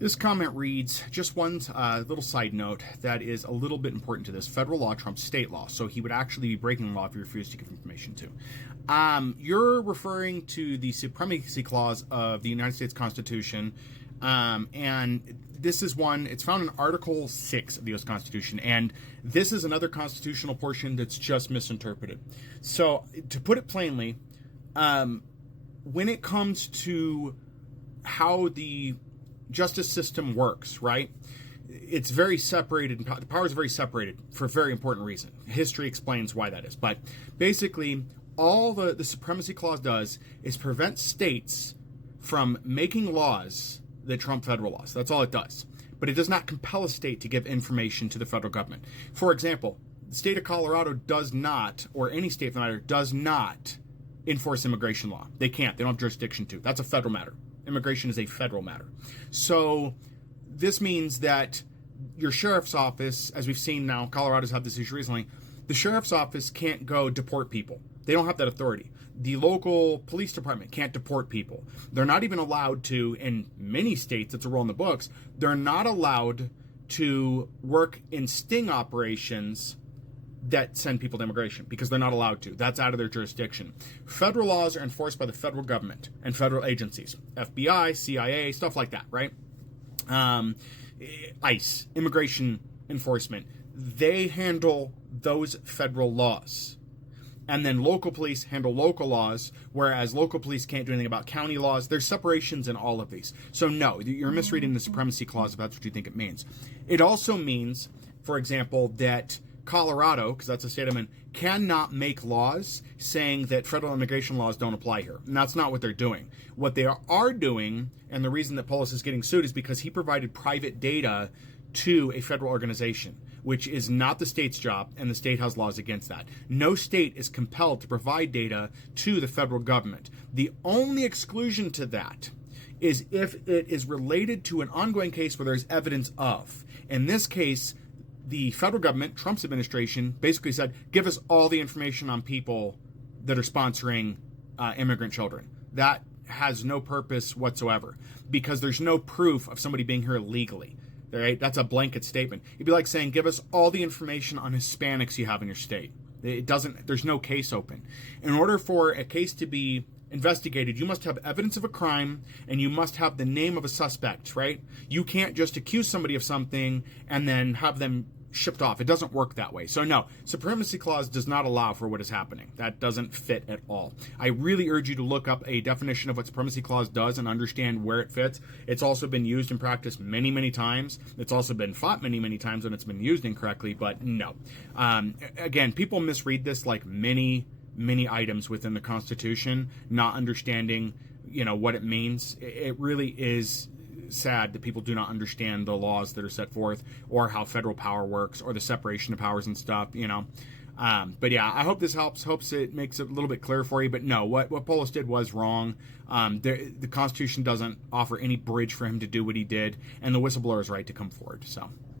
This comment reads, just one little side note that is a little bit important to this. Federal law trumps state law, so he would actually be breaking the law if he refused to give information to. You're referring to the Supremacy Clause of the United States Constitution, and this is one, it's found in Article 6 of the U.S. Constitution, and this is another constitutional portion that's just misinterpreted. So, to put it plainly, when it comes to how the justice system works, right? It's very separated. The power is very separated for a very important reason. History explains why that is. But basically, all the Supremacy Clause does is prevent states from making laws that trump federal laws. That's all it does. But it does not compel a state to give information to the federal government. For example, the state of Colorado does not, or any state for that matter, does not enforce immigration law. They can't. They don't have jurisdiction to. That's a federal matter. Immigration is a federal matter. So this means that your sheriff's office, as we've seen now, Colorado's had this issue recently, the sheriff's office can't go deport people. They don't have that authority. The local police department can't deport people. They're not even allowed to, in many states, it's a rule in the books, they're not allowed to work in sting operations that send people to immigration because they're not allowed to. That's out of their jurisdiction. Federal laws are enforced by the federal government and federal agencies, FBI, CIA, stuff like that, right? ICE, immigration enforcement. They handle those federal laws. And then local police handle local laws, whereas local police can't do anything about county laws. There's separations in all of these. So no, you're misreading the Supremacy Clause if that's what you think it means. It also means, for example, that Colorado, because that's a state I'm in, cannot make laws saying that federal immigration laws don't apply here. And that's not what they're doing. What they are doing, and the reason that Polis is getting sued is because he provided private data to a federal organization, which is not the state's job, and the state has laws against that. No state is compelled to provide data to the federal government. The only exclusion to that is if it is related to an ongoing case where there's evidence of. In this case, the federal government, Trump's administration, basically said, give us all the information on people that are sponsoring immigrant children. That has no purpose whatsoever because there's no proof of somebody being here illegally. Right? That's a blanket statement. It'd be like saying, give us all the information on Hispanics you have in your state. It doesn't, there's no case open. In order for a case to be investigated, you must have evidence of a crime and you must have the name of a suspect, right? You can't just accuse somebody of something and then have them shipped off. It doesn't work that way. So no, Supremacy Clause does not allow for what is happening. That doesn't fit at all. I really urge you to look up a definition of what Supremacy Clause does and understand where it fits. It's also been used in practice many, many times. It's also been fought many, many times when it's been used incorrectly, but no. Again, people misread this like many items within the Constitution, not understanding, what it means. It really is sad that people do not understand the laws that are set forth or how federal power works or the separation of powers and stuff, But yeah, I hope this helps. Hopes it makes it a little bit clearer for you. But no, what Polis did was wrong. The Constitution doesn't offer any bridge for him to do what he did, and the whistleblower is right to come forward. So.